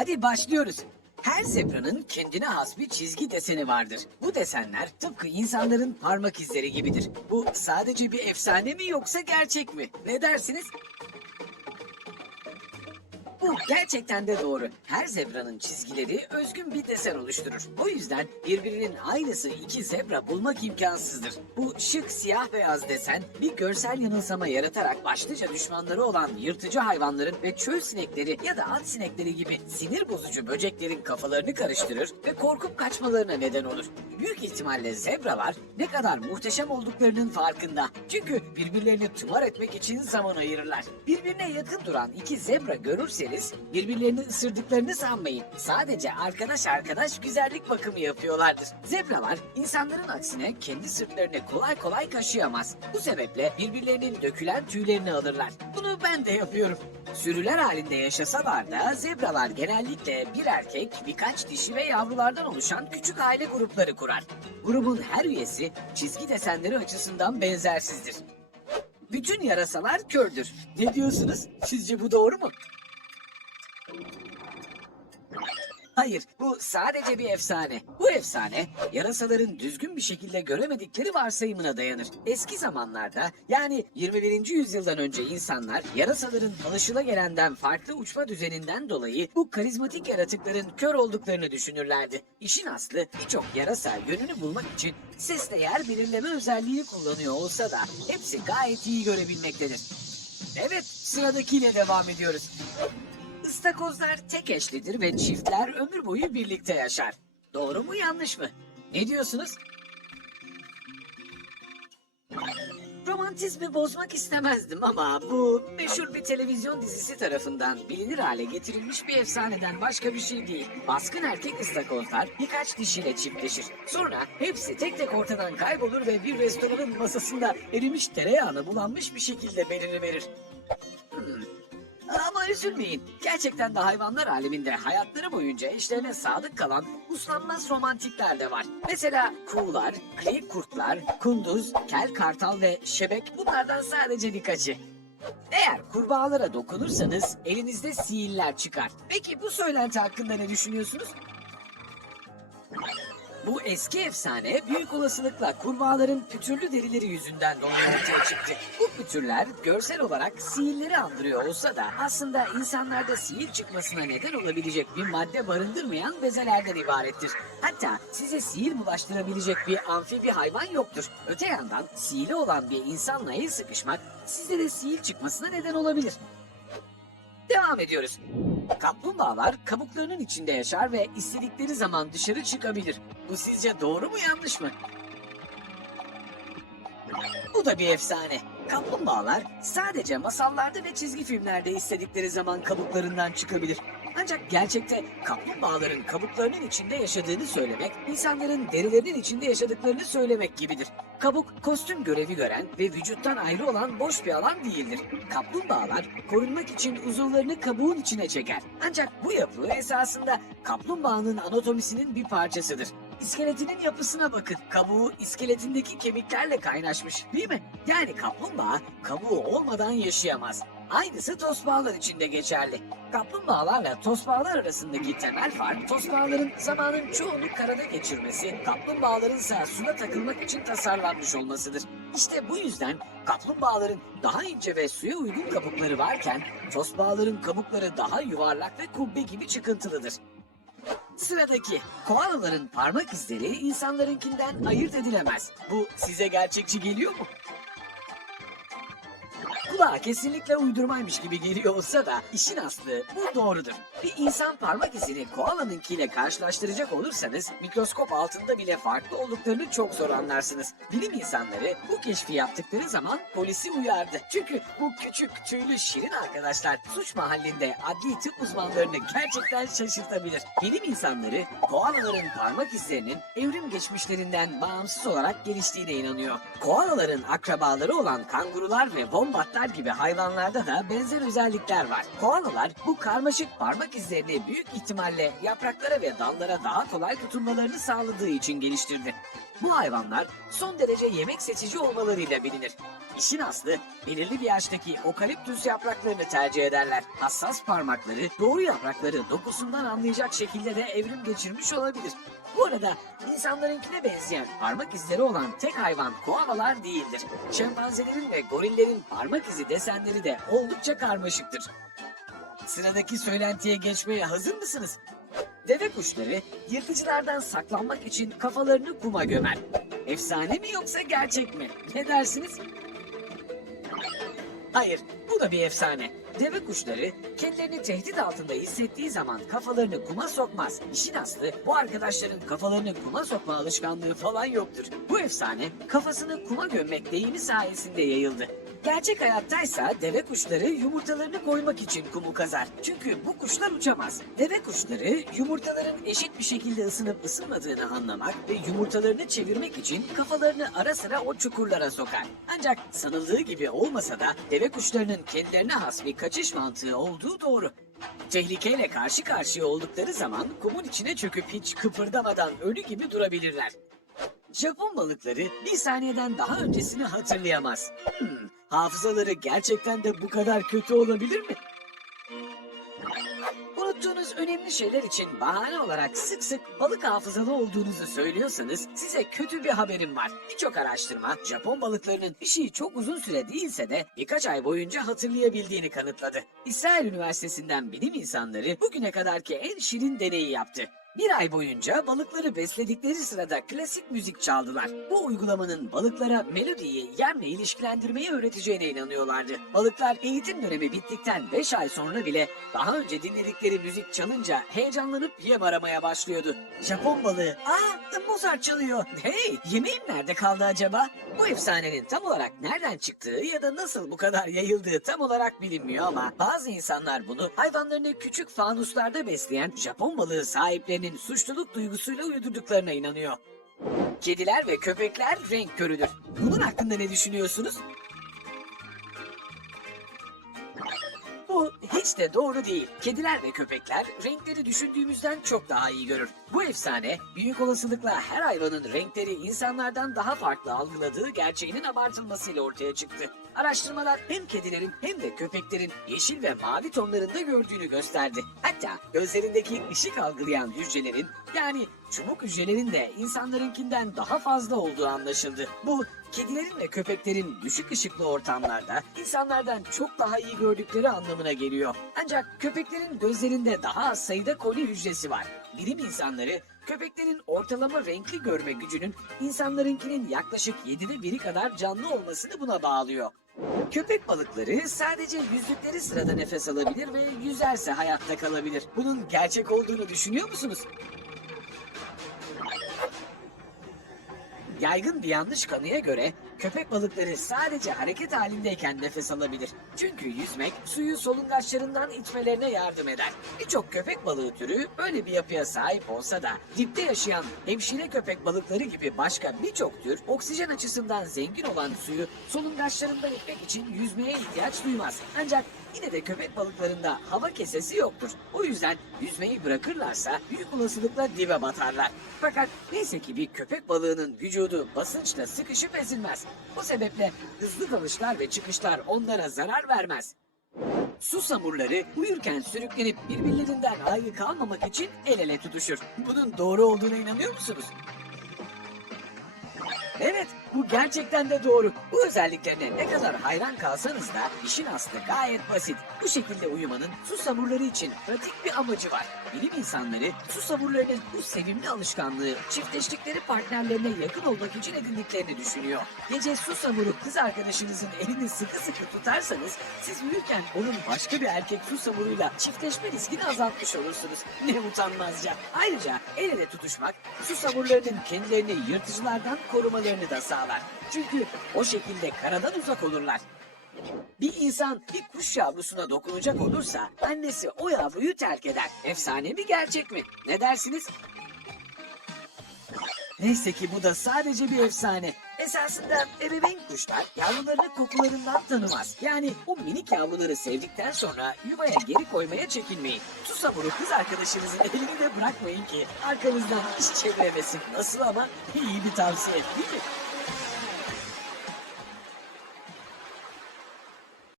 Hadi başlıyoruz. Her zebranın kendine has bir çizgi deseni vardır. Bu desenler tıpkı insanların parmak izleri gibidir. Bu sadece bir efsane mi yoksa gerçek mi? Ne dersiniz? Bu gerçekten de doğru. Her zebranın çizgileri özgün bir desen oluşturur. O yüzden birbirinin aynısı iki zebra bulmak imkansızdır. Bu şık siyah beyaz desen bir görsel yanılsama yaratarak başlıca düşmanları olan yırtıcı hayvanların ve çöl sinekleri ya da at sinekleri gibi sinir bozucu böceklerin kafalarını karıştırır ve korkup kaçmalarına neden olur. Büyük ihtimalle zebralar ne kadar muhteşem olduklarının farkında. Çünkü birbirlerini tımar etmek için zaman ayırırlar. Birbirine yakın duran iki zebra görürseniz birbirlerini ısırdıklarını sanmayın. Sadece arkadaş arkadaş güzellik bakımı yapıyorlardır. Zebralar insanların aksine kendi sırtlarını kolay kolay kaşıyamaz. Bu sebeple birbirlerinin dökülen tüylerini alırlar. Bunu ben de yapıyorum. Sürüler halinde yaşasalar da zebralar genellikle bir erkek, birkaç dişi ve yavrulardan oluşan küçük aile grupları kurar. Grubun her üyesi çizgi desenleri açısından benzersizdir. Bütün yarasalar kördür. Ne diyorsunuz? Sizce bu doğru mu? Hayır, bu sadece bir efsane. Bu efsane, yarasaların düzgün bir şekilde göremedikleri varsayımına dayanır. Eski zamanlarda, yani 21. yüzyıldan önce insanlar, yarasaların alışılagelenden farklı uçma düzeninden dolayı bu karizmatik yaratıkların kör olduklarını düşünürlerdi. İşin aslı, birçok yarasa yönünü bulmak için sesle yer belirleme özelliğini kullanıyor olsa da hepsi gayet iyi görebilmektedir. Evet, sıradakiyle devam ediyoruz. Istakozlar tek eşlidir ve çiftler ömür boyu birlikte yaşar. Doğru mu yanlış mı? Ne diyorsunuz? Romantizmi bozmak istemezdim ama bu meşhur bir televizyon dizisi tarafından bilinir hale getirilmiş bir efsaneden başka bir şey değil. Baskın erkek ıstakozlar birkaç dişiyle çiftleşir. Sonra hepsi tek tek ortadan kaybolur ve bir restoranın masasında erimiş tereyağına bulanmış bir şekilde belini verir. Hmm. Ama üzülmeyin. Gerçekten de hayvanlar aleminde hayatları boyunca eşlerine sadık kalan uslanmaz romantikler de var. Mesela kuğular, kayık kurtlar, kunduz, kel kartal ve şebek bunlardan sadece birkaçı. Eğer kurbağalara dokunursanız elinizde sihirler çıkar. Peki bu söylenti hakkında ne düşünüyorsunuz? Bu eski efsane büyük olasılıkla kurbağaların pütürlü derileri yüzünden dolayı ortaya çıktı. Bu pütürler görsel olarak sihirleri andırıyor olsa da aslında insanlarda sihir çıkmasına neden olabilecek bir madde barındırmayan bezelerden ibarettir. Hatta size sihir bulaştırabilecek bir amfibi hayvan yoktur. Öte yandan sihirli olan bir insanla el sıkışmak sizde de sihir çıkmasına neden olabilir. Devam ediyoruz. Kaplumbağalar kabuklarının içinde yaşar ve istedikleri zaman dışarı çıkabilir. Bu sizce doğru mu yanlış mı? Bu da bir efsane. Kaplumbağalar sadece masallarda ve çizgi filmlerde istedikleri zaman kabuklarından çıkabilir. Ancak gerçekte kaplumbağaların kabuklarının içinde yaşadığını söylemek, insanların derilerinin içinde yaşadıklarını söylemek gibidir. Kabuk, kostüm görevi gören ve vücuttan ayrı olan boş bir alan değildir. Kaplumbağalar korunmak için uzuvlarını kabuğun içine çeker. Ancak bu yapı esasında kaplumbağanın anatomisinin bir parçasıdır. İskeletinin yapısına bakın. Kabuğu iskeletindeki kemiklerle kaynaşmış değil mi? Yani kaplumbağa kabuğu olmadan yaşayamaz. Aynısı tosbağalar için de geçerli. Kaplumbağalarla tosbağalar arasındaki temel fark tosbağaların zamanın çoğunu karada geçirmesi, kaplumbağaların ise suda takılmak için tasarlanmış olmasıdır. İşte bu yüzden kaplumbağaların daha ince ve suya uygun kabukları varken tosbağaların kabukları daha yuvarlak ve kubbe gibi çıkıntılıdır. Sıradaki koalaların parmak izleri insanlarınkinden ayırt edilemez. Bu size gerçekçi geliyor mu? Kulağa kesinlikle uydurmaymış gibi geliyor olsa da işin aslı bu doğrudur. Bir insan parmak izini koalanınkiyle karşılaştıracak olursanız mikroskop altında bile farklı olduklarını çok zor anlarsınız. Bilim insanları bu keşfi yaptıkları zaman polisi uyardı. Çünkü bu küçük tüylü şirin arkadaşlar suç mahallinde adli tıp uzmanlarını gerçekten şaşırtabilir. Bilim insanları koalaların parmak izlerinin evrim geçmişlerinden bağımsız olarak geliştiğine inanıyor. Koalaların akrabaları olan kangurular ve wombatlar gibi hayvanlarda da benzer özellikler var. Koalalar bu karmaşık parmak izlerini büyük ihtimalle yapraklara ve dallara daha kolay tutunmalarını sağladığı için geliştirdi. Bu hayvanlar son derece yemek seçici olmalarıyla bilinir. İşin aslı belirli bir yaştaki okaliptüs yapraklarını tercih ederler. Hassas parmakları doğru yaprakları dokusundan anlayacak şekilde de evrim geçirmiş olabilir. Bu arada insanlarınkine benzeyen parmak izleri olan tek hayvan koalalar değildir. Şempanzelerin ve gorillerin parmak izi desenleri de oldukça karmaşıktır. Sıradaki söylentiye geçmeye hazır mısınız? Deve kuşları yırtıcılardan saklanmak için kafalarını kuma gömer. Efsane mi yoksa gerçek mi? Ne dersiniz? Hayır, bu da bir efsane. Deve kuşları kendilerini tehdit altında hissettiği zaman kafalarını kuma sokmaz. İşin aslı bu arkadaşların kafalarını kuma sokma alışkanlığı falan yoktur. Bu efsane kafasını kuma gömmek deyimi sayesinde yayıldı. Gerçek hayattaysa deve kuşları yumurtalarını koymak için kumu kazar. Çünkü bu kuşlar uçamaz. Deve kuşları yumurtaların eşit bir şekilde ısınıp ısınmadığını anlamak ve yumurtalarını çevirmek için kafalarını ara sıra o çukurlara sokar. Ancak sanıldığı gibi olmasa da deve kuşlarının kendilerine has bir kaçış mantığı olduğu doğru. Tehlikeyle karşı karşıya oldukları zaman kumun içine çöküp hiç kıpırdamadan ölü gibi durabilirler. Japon balıkları bir saniyeden daha öncesini hatırlayamaz. Hmm, hafızaları gerçekten de bu kadar kötü olabilir mi? Unuttuğunuz önemli şeyler için bahane olarak sık sık balık hafızalı olduğunuzu söylüyorsanız size kötü bir haberim var. Birçok araştırma Japon balıklarının şeyi çok uzun süre değilse de birkaç ay boyunca hatırlayabildiğini kanıtladı. İsrail Üniversitesi'nden bilim insanları bugüne kadarki en şirin deneyi yaptı. Bir ay boyunca balıkları besledikleri sırada klasik müzik çaldılar. Bu uygulamanın balıklara melodiyi yemle ilişkilendirmeyi öğreteceğine inanıyorlardı. Balıklar eğitim dönemi bittikten 5 ay sonra bile daha önce dinledikleri müzik çalınca heyecanlanıp yem aramaya başlıyordu. Japon balığı, aa Mozart çalıyor. Hey yemeğim nerede kaldı acaba? Bu efsanenin tam olarak nereden çıktığı ya da nasıl bu kadar yayıldığı tam olarak bilinmiyor ama bazı insanlar bunu hayvanlarını küçük fanuslarda besleyen Japon balığı sahiplerinin suçluluk duygusuyla uydurduklarına inanıyor. Kediler ve köpekler renk körüdür. Bunun hakkında ne düşünüyorsunuz? Bu hiç de doğru değil. Kediler ve köpekler renkleri düşündüğümüzden çok daha iyi görür. Bu efsane büyük olasılıkla her hayvanın renkleri insanlardan daha farklı algıladığı gerçeğinin abartılmasıyla ortaya çıktı. Araştırmalar hem kedilerin hem de köpeklerin yeşil ve mavi tonlarında gördüğünü gösterdi. Hatta gözlerindeki ışık algılayan hücrelerin yani çubuk hücrelerin de insanlarınkinden daha fazla olduğu anlaşıldı. Bu kedilerin ve köpeklerin düşük ışıklı ortamlarda insanlardan çok daha iyi gördükleri anlamına geliyor. Ancak köpeklerin gözlerinde daha az sayıda koli hücresi var. Bilim insanları köpeklerin ortalama renkli görme gücünün insanlarınkinin yaklaşık 7'de 1'i kadar canlı olmasını buna bağlıyor. Köpek balıkları sadece yüzdükleri sırada nefes alabilir ve yüzerse hayatta kalabilir. Bunun gerçek olduğunu düşünüyor musunuz? Yaygın bir yanlış kanıya göre köpek balıkları sadece hareket halindeyken nefes alabilir. Çünkü yüzmek suyu solungaçlarından itmelerine yardım eder. Birçok köpek balığı türü böyle bir yapıya sahip olsa da dipte yaşayan hemşire köpek balıkları gibi başka birçok tür oksijen açısından zengin olan suyu solungaçlarından itmek için yüzmeye ihtiyaç duymaz. Ancak Yine de köpek balıklarında hava kesesi yoktur. O yüzden yüzmeyi bırakırlarsa büyük olasılıkla dibe batarlar. Fakat neyse ki bir köpek balığının vücudu basınçla sıkışıp ezilmez. Bu sebeple hızlı dalışlar ve çıkışlar onlara zarar vermez. Su samurları uyurken sürüklenip birbirlerinden ayrı kalmamak için el ele tutuşur. Bunun doğru olduğuna inanıyor musunuz? Evet, bu gerçekten de doğru. Bu özelliklerine ne kadar hayran kalsanız da işin aslı gayet basit. Bu şekilde uyumanın su samurları için pratik bir amacı var. Bilim insanları su samurlarının bu sevimli alışkanlığı çiftleştikleri partnerlerine yakın olmak için edindiklerini düşünüyor. Gece su samuru kız arkadaşınızın elini sıkı sıkı tutarsanız siz uyurken onun başka bir erkek su samuruyla çiftleşme riskini azaltmış olursunuz. Ne utanmazca. Ayrıca el ele tutuşmak su samurlarının kendilerini yırtıcılardan korumalarını da sağlar. Çünkü o şekilde karadan uzak olurlar. Bir insan bir kuş yavrusuna dokunacak olursa annesi o yavruyu terk eder. Efsane mi gerçek mi? Ne dersiniz? Neyse ki bu da sadece bir efsane. Esasında ebeveyn kuşlar yavrularını kokularından tanımaz. Yani o minik yavruları sevdikten sonra yuvaya geri koymaya çekinmeyin. Su samuru kız arkadaşınızın elini de bırakmayın ki arkanızdan iş çeviremesin. Nasıl ama iyi bir tavsiye değil mi?